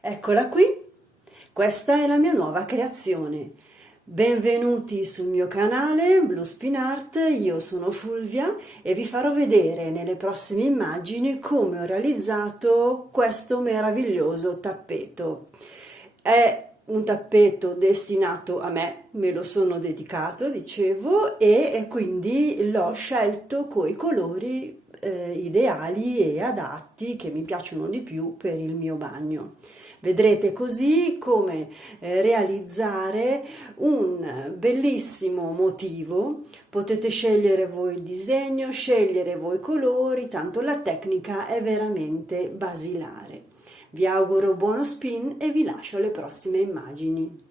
Eccola qui, questa è la mia nuova creazione. Benvenuti sul mio canale Blue Spin Art, io sono Fulvia e vi farò vedere nelle prossime immagini come ho realizzato questo meraviglioso tappeto. È un tappeto destinato a me lo sono dedicato, dicevo, e quindi l'ho scelto coi colori ideali e adatti che mi piacciono di più per il mio bagno. Vedrete così come realizzare un bellissimo motivo. Potete scegliere voi il disegno, scegliere voi i colori, tanto la tecnica è veramente basilare. Vi auguro buono spin e vi lascio alle prossime immagini.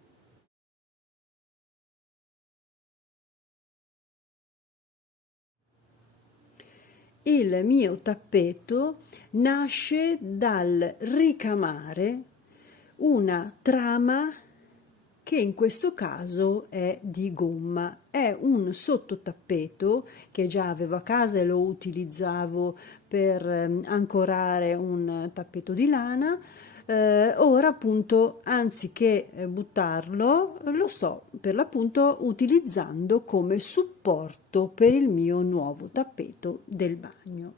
Il mio tappeto nasce dal ricamare una trama che in questo caso è di gomma. È un sottotappeto che già avevo a casa e lo utilizzavo per ancorare un tappeto di lana. Ora appunto anziché buttarlo lo sto per l'appunto utilizzando come supporto per il mio nuovo tappeto del bagno.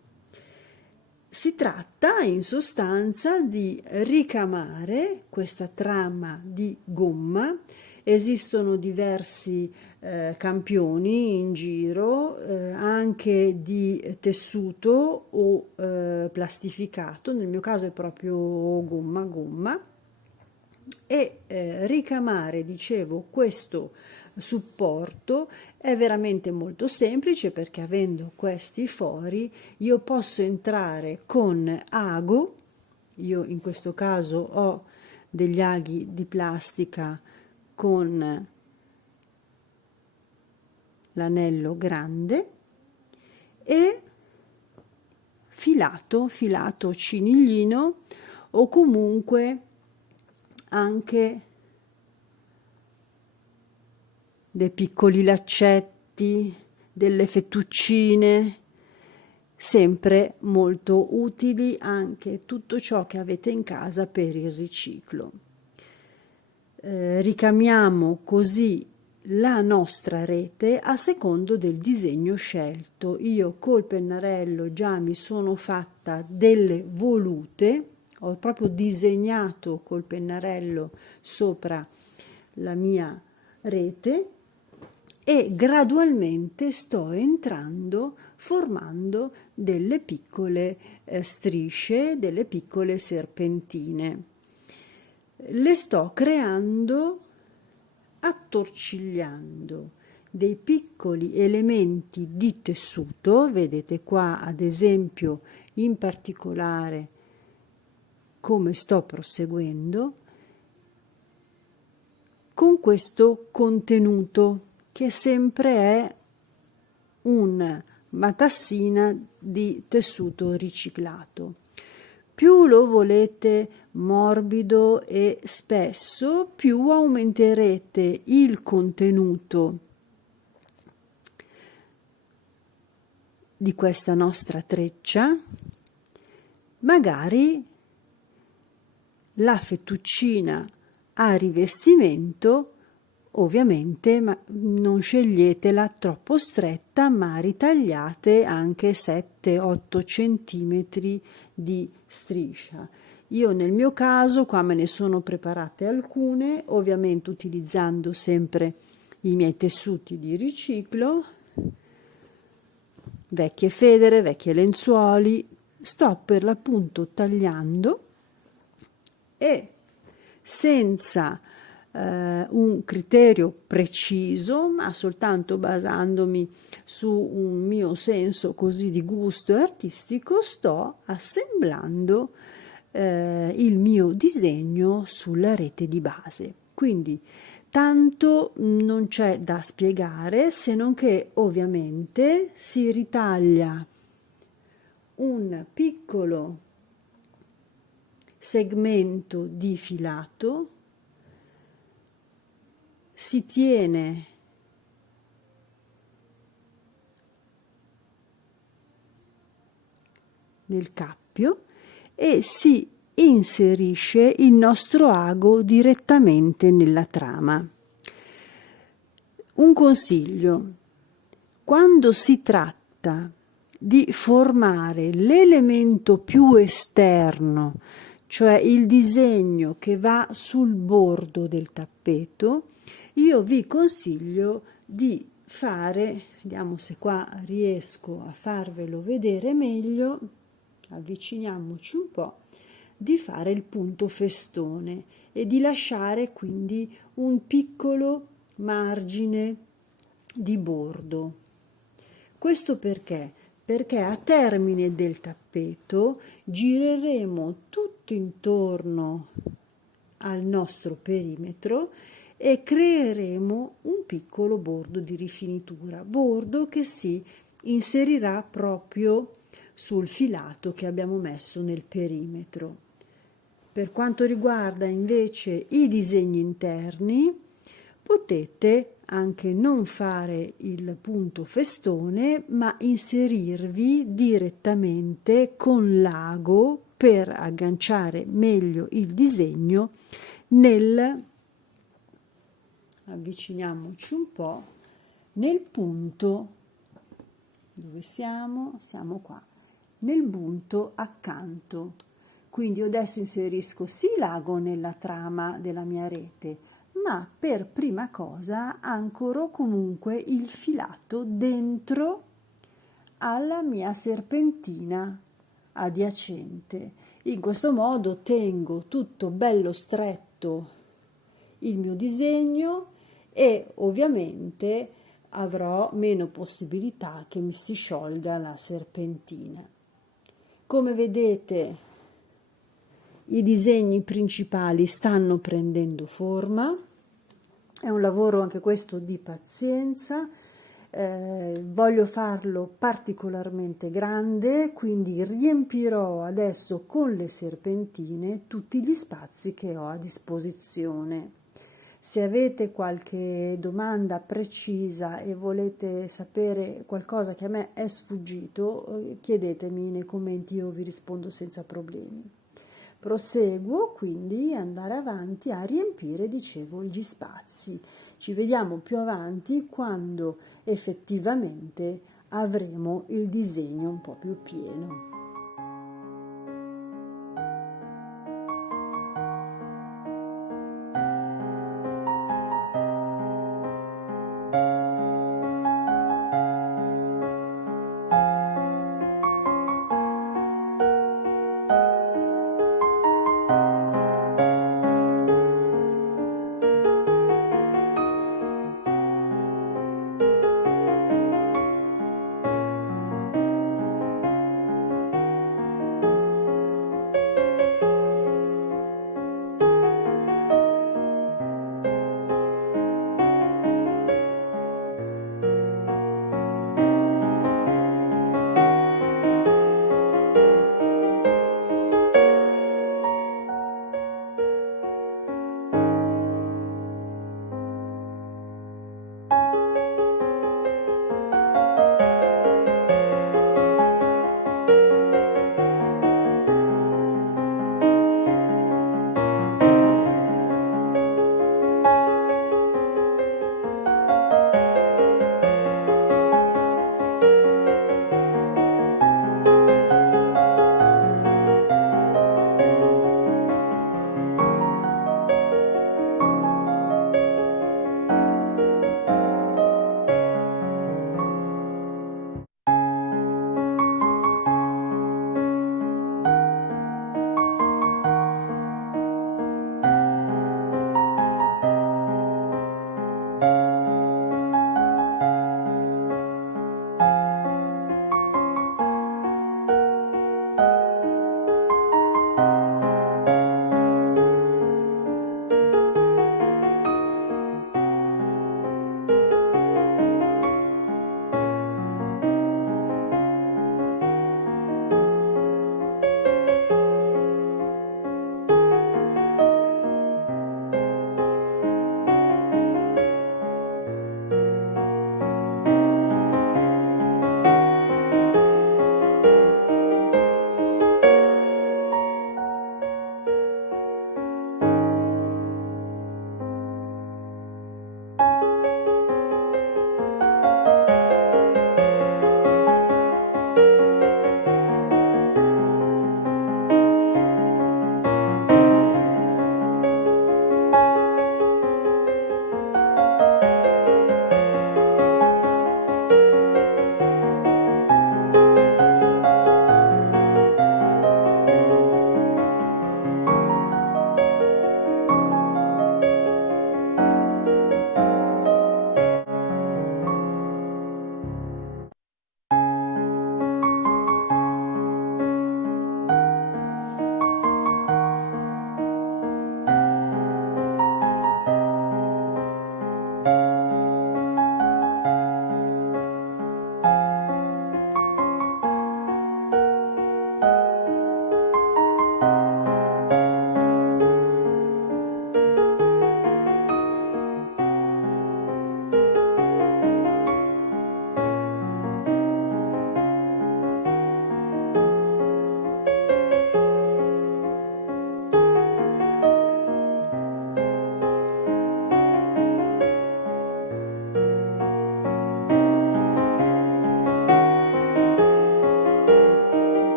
Si tratta in sostanza di ricamare questa trama di gomma. Esistono diversi campioni in giro, anche di tessuto o plastificato, nel mio caso è proprio gomma, e ricamare, dicevo, questo supporto è veramente molto semplice perché avendo questi fori io posso entrare con ago. Io in questo caso ho degli aghi di plastica con l'anello grande e filato ciniglino o comunque anche dei piccoli laccetti, delle fettuccine, sempre molto utili anche tutto ciò che avete in casa per il riciclo. Ricamiamo così la nostra rete a secondo del disegno scelto. Io col pennarello già mi sono fatta delle volute, ho proprio disegnato col pennarello sopra la mia rete e gradualmente sto entrando formando delle piccole strisce, delle piccole serpentine. Le sto creando attorcigliando dei piccoli elementi di tessuto. Vedete qua ad esempio in particolare come sto proseguendo con questo contenuto che sempre è una matassina di tessuto riciclato. Più lo volete morbido e spesso, più aumenterete il contenuto di questa nostra treccia. Magari la fettuccina a rivestimento, ovviamente, ma non sceglietela troppo stretta, ma ritagliate anche 7-8 centimetri di striscia. Io nel mio caso qua me ne sono preparate alcune, ovviamente utilizzando sempre i miei tessuti di riciclo, vecchie federe, vecchie lenzuoli. Sto per l'appunto tagliando e senza un criterio preciso, ma soltanto basandomi su un mio senso così di gusto e artistico, sto assemblando il mio disegno sulla rete di base. Quindi tanto non c'è da spiegare, se non che ovviamente si ritaglia un piccolo segmento di filato, si tiene nel cappio e si inserisce il nostro ago direttamente nella trama. Un consiglio: quando si tratta di formare l'elemento più esterno, cioè il disegno che va sul bordo del tappeto, io vi consiglio di fare, vediamo se qua riesco a farvelo vedere meglio, avviciniamoci un po', di fare il punto festone e di lasciare quindi un piccolo margine di bordo. Questo perché? Perché a termine del tappeto gireremo tutto intorno al nostro perimetro e creeremo un piccolo bordo di rifinitura, bordo che si inserirà proprio sul filato che abbiamo messo nel perimetro. Per quanto riguarda invece i disegni interni, potete anche non fare il punto festone, ma inserirvi direttamente con l'ago per agganciare meglio il disegno avviciniamoci un po', nel punto, dove siamo? Siamo qua, nel punto accanto. Quindi io adesso inserisco sì l'ago nella trama della mia rete, ma per prima cosa ancoro comunque il filato dentro alla mia serpentina adiacente. In questo modo tengo tutto bello stretto il mio disegno e ovviamente avrò meno possibilità che mi si sciolga la serpentina. Come vedete, i disegni principali stanno prendendo forma. È un lavoro anche questo di pazienza, voglio farlo particolarmente grande, quindi riempirò adesso con le serpentine tutti gli spazi che ho a disposizione. Se avete qualche domanda precisa e volete sapere qualcosa che a me è sfuggito, chiedetemi nei commenti, io vi rispondo senza problemi. Proseguo quindi andare avanti a riempire, dicevo, gli spazi. Ci vediamo più avanti quando effettivamente avremo il disegno un po' più pieno.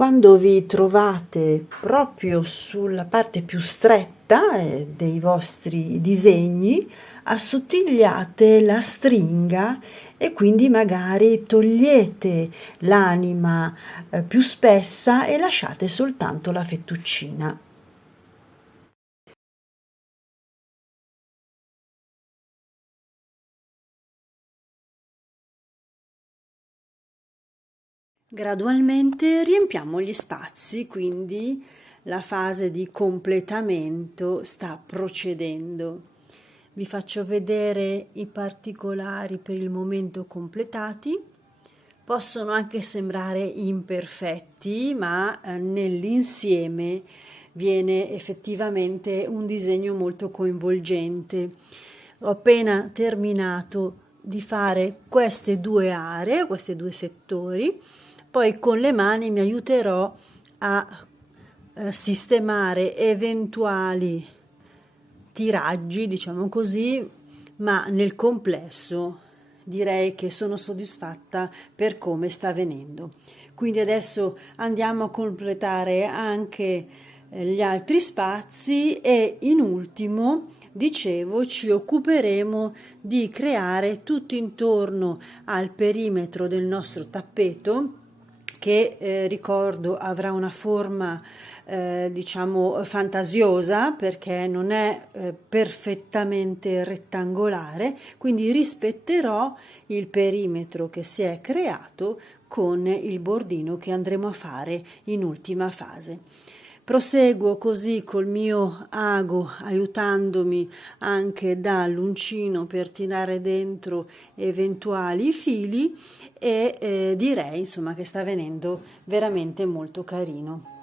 Quando vi trovate proprio sulla parte più stretta dei vostri disegni, assottigliate la stringa e quindi magari togliete l'anima più spessa e lasciate soltanto la fettuccina. Gradualmente riempiamo gli spazi, quindi la fase di completamento sta procedendo. Vi faccio vedere i particolari per il momento completati. Possono anche sembrare imperfetti, ma nell'insieme viene effettivamente un disegno molto coinvolgente. Ho appena terminato di fare queste due aree, questi due settori, poi con le mani mi aiuterò a sistemare eventuali tiraggi, diciamo così, ma nel complesso direi che sono soddisfatta per come sta venendo. Quindi adesso andiamo a completare anche gli altri spazi e in ultimo, dicevo, ci occuperemo di creare tutto intorno al perimetro del nostro tappeto che ricordo avrà una forma diciamo fantasiosa perché non è perfettamente rettangolare, quindi rispetterò il perimetro che si è creato con il bordino che andremo a fare in ultima fase. Proseguo così col mio ago aiutandomi anche dall'uncino per tirare dentro eventuali fili e direi insomma che sta venendo veramente molto carino.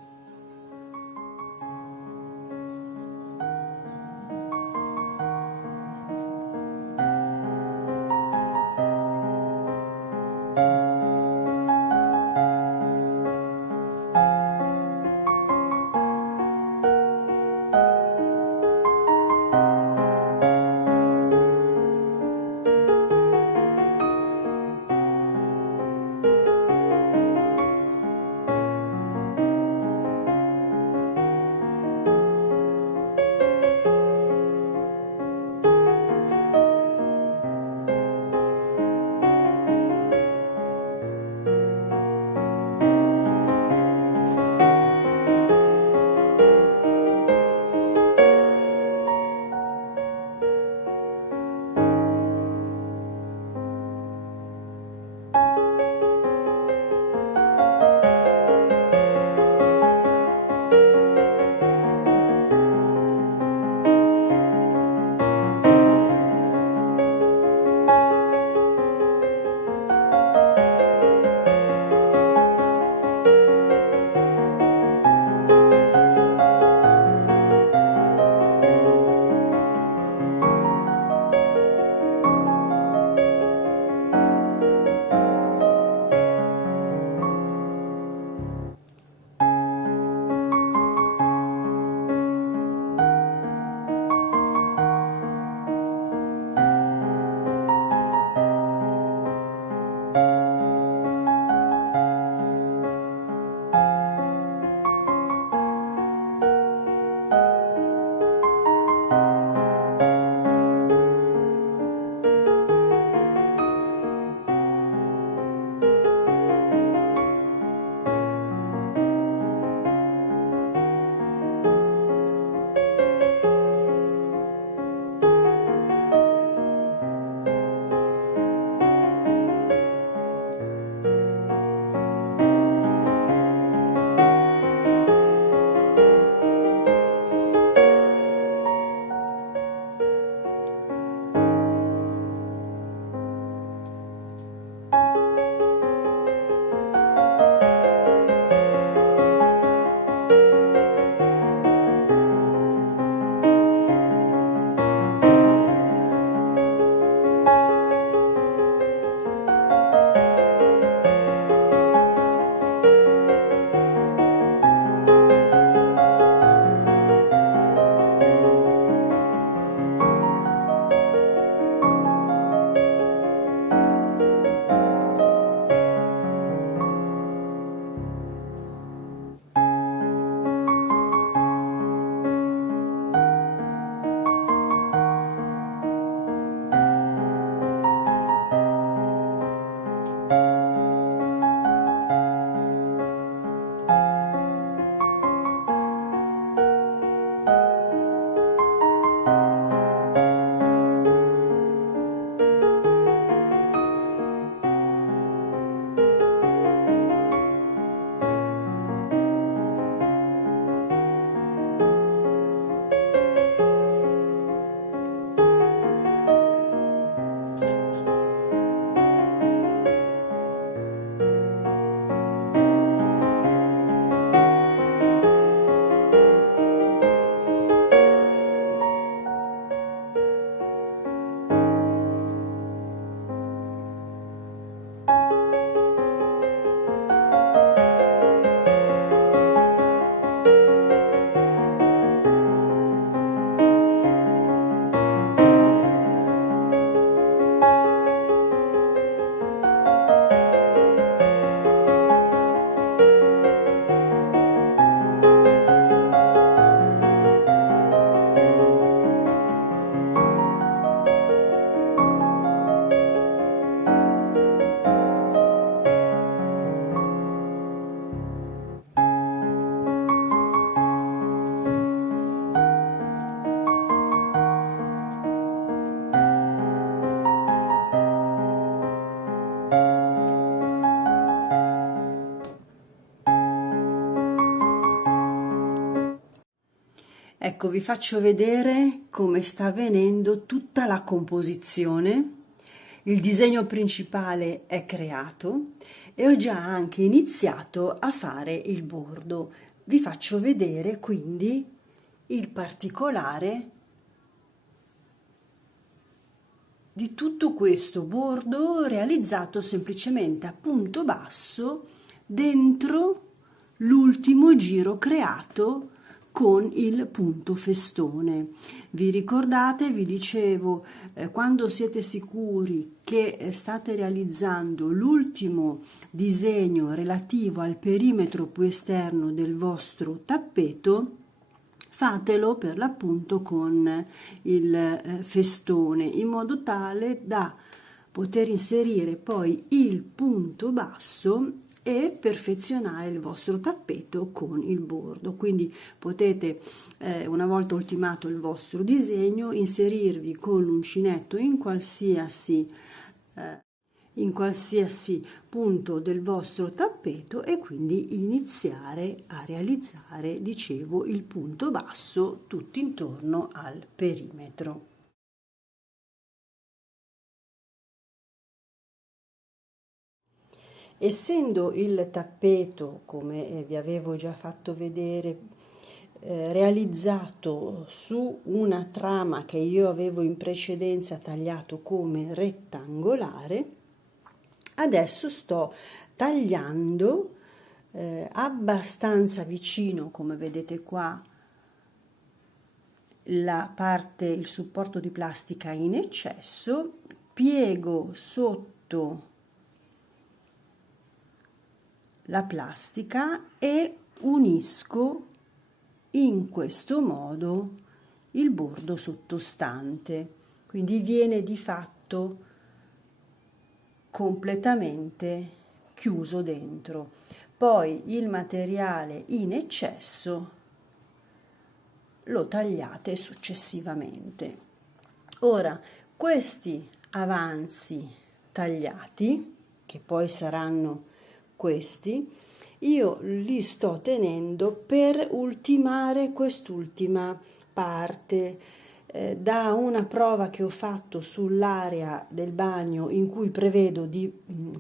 Ecco, vi faccio vedere come sta avvenendo tutta la composizione. Il disegno principale è creato e ho già anche iniziato a fare il bordo. Vi faccio vedere quindi il particolare di tutto questo bordo realizzato semplicemente a punto basso dentro l'ultimo giro creato con il punto festone. Vi ricordate, vi dicevo, quando siete sicuri che state realizzando l'ultimo disegno relativo al perimetro più esterno del vostro tappeto, fatelo per l'appunto con il festone, in modo tale da poter inserire poi il punto basso e perfezionare il vostro tappeto con il bordo. Quindi potete, una volta ultimato il vostro disegno, inserirvi con l'uncinetto in qualsiasi punto del vostro tappeto e quindi iniziare a realizzare, dicevo, il punto basso tutto intorno al perimetro. Essendo il tappeto, come vi avevo già fatto vedere, realizzato su una trama che io avevo in precedenza tagliato come rettangolare, adesso sto tagliando abbastanza vicino, come vedete qua, il supporto di plastica in eccesso, piego sotto la plastica e unisco in questo modo il bordo sottostante, quindi viene di fatto completamente chiuso dentro. Poi il materiale in eccesso lo tagliate successivamente. Ora, questi avanzi tagliati, che poi saranno questi, io li sto tenendo per ultimare quest'ultima parte. Da una prova che ho fatto sull'area del bagno in cui prevedo di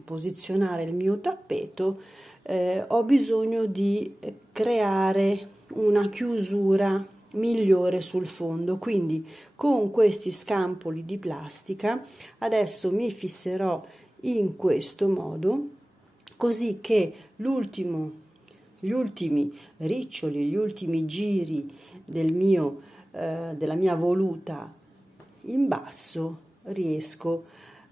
posizionare il mio tappeto, ho bisogno di creare una chiusura migliore sul fondo, quindi con questi scampoli di plastica adesso mi fisserò in questo modo, così che gli ultimi riccioli, gli ultimi giri della mia voluta in basso riesco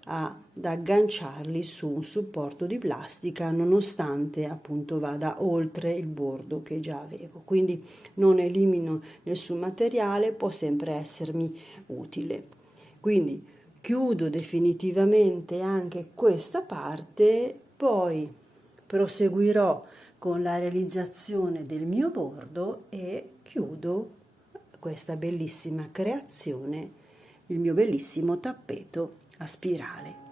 ad agganciarli su un supporto di plastica, nonostante appunto vada oltre il bordo che già avevo. Quindi non elimino nessun materiale, può sempre essermi utile. Quindi chiudo definitivamente anche questa parte, poi proseguirò con la realizzazione del mio bordo e chiudo questa bellissima creazione, il mio bellissimo tappeto a spirale.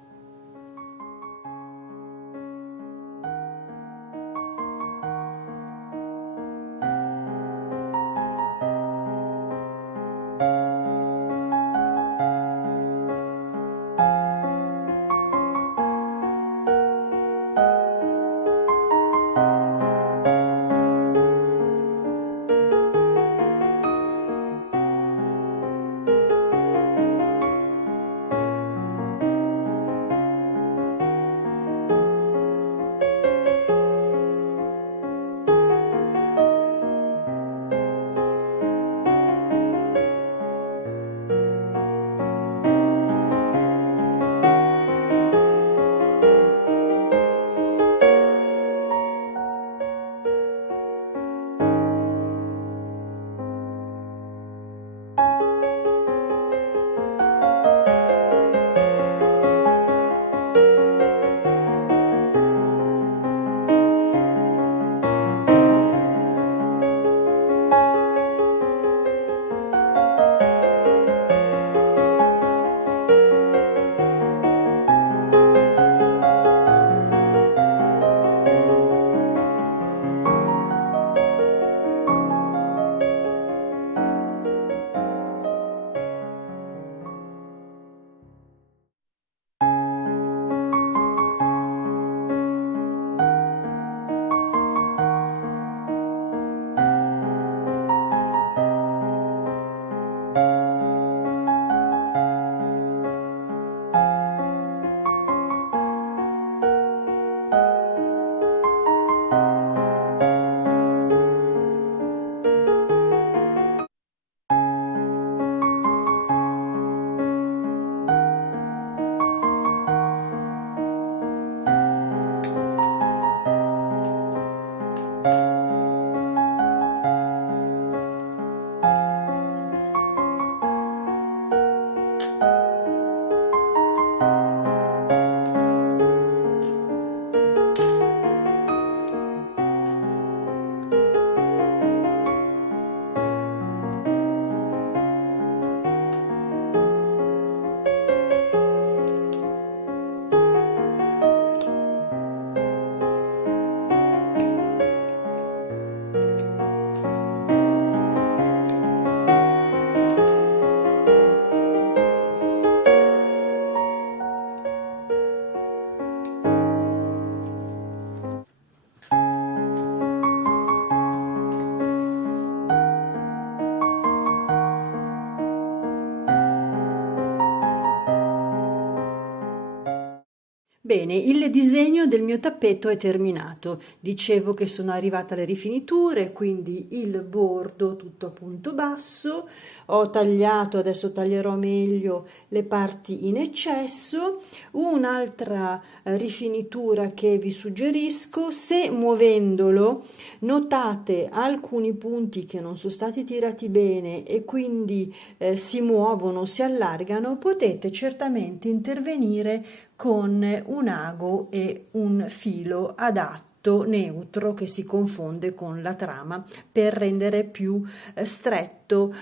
Bene, il disegno del mio tappeto è terminato. Dicevo che sono arrivata alle rifiniture, quindi il bordo tutto a punto basso. Ho tagliato, adesso taglierò meglio le parti in eccesso. Un'altra rifinitura che vi suggerisco: se muovendolo notate alcuni punti che non sono stati tirati bene e quindi si muovono, si allargano, potete certamente intervenire con un ago e un filo adatto neutro che si confonde con la trama per rendere più stretto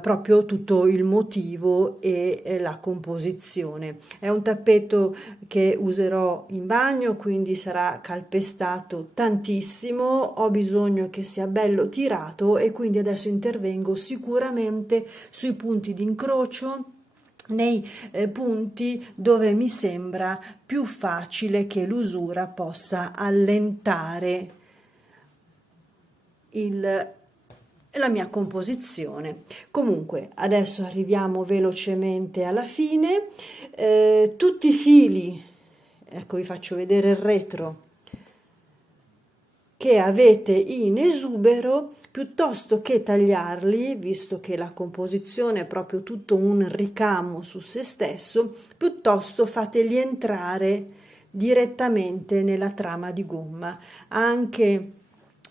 proprio tutto il motivo e la composizione. È un tappeto che userò in bagno, quindi sarà calpestato tantissimo. Ho bisogno che sia bello tirato e quindi adesso intervengo sicuramente sui punti di incrocio, nei punti dove mi sembra più facile che l'usura possa allentare la mia composizione. Comunque adesso arriviamo velocemente alla fine. Tutti i fili, ecco, vi faccio vedere il retro, che avete in esubero, piuttosto che tagliarli, visto che la composizione è proprio tutto un ricamo su se stesso, piuttosto fateli entrare direttamente nella trama di gomma. Anche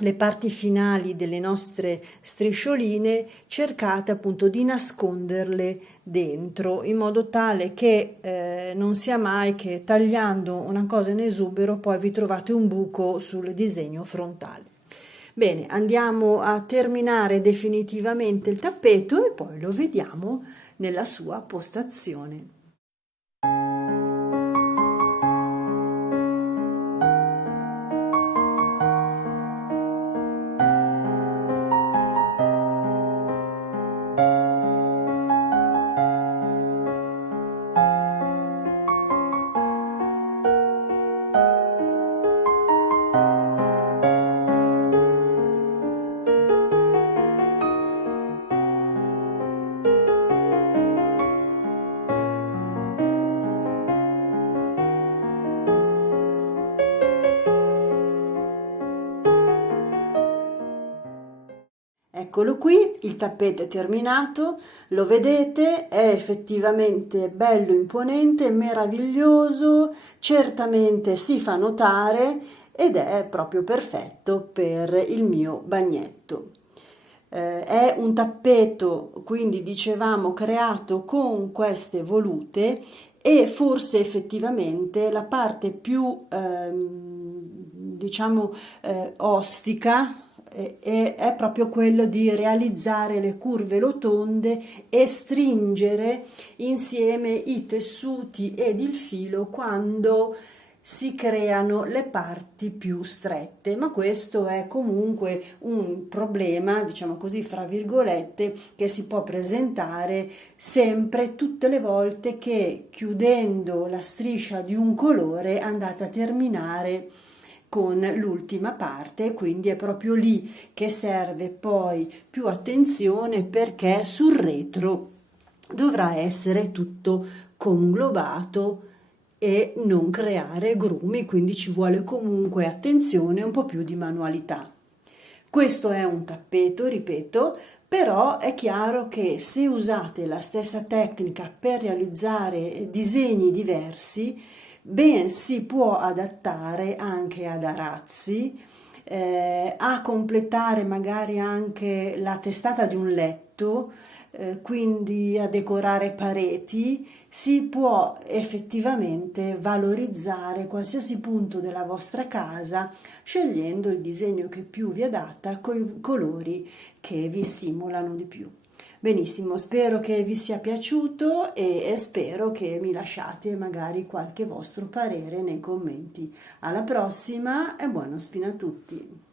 le parti finali delle nostre striscioline cercate appunto di nasconderle dentro, in modo tale che non sia mai che tagliando una cosa in esubero poi vi trovate un buco sul disegno frontale. Bene, andiamo a terminare definitivamente il tappeto e poi lo vediamo nella sua postazione. Eccolo qui, il tappeto è terminato, lo vedete, è effettivamente bello, imponente, meraviglioso, certamente si fa notare ed è proprio perfetto per il mio bagnetto. È un tappeto, quindi dicevamo, creato con queste volute e forse effettivamente la parte più, diciamo, ostica è proprio quello di realizzare le curve rotonde e stringere insieme i tessuti ed il filo quando si creano le parti più strette, ma questo è comunque un problema, diciamo così, fra virgolette, che si può presentare sempre tutte le volte che chiudendo la striscia di un colore andate a terminare con l'ultima parte, quindi è proprio lì che serve poi più attenzione, perché sul retro dovrà essere tutto conglobato e non creare grumi, quindi ci vuole comunque attenzione e un po' più di manualità. Questo è un tappeto, ripeto, però è chiaro che se usate la stessa tecnica per realizzare disegni diversi, ben si può adattare anche ad arazzi, a completare magari anche la testata di un letto, quindi a decorare pareti. Si può effettivamente valorizzare qualsiasi punto della vostra casa scegliendo il disegno che più vi adatta con i colori che vi stimolano di più. Benissimo, spero che vi sia piaciuto e spero che mi lasciate magari qualche vostro parere nei commenti. Alla prossima e buona spina a tutti!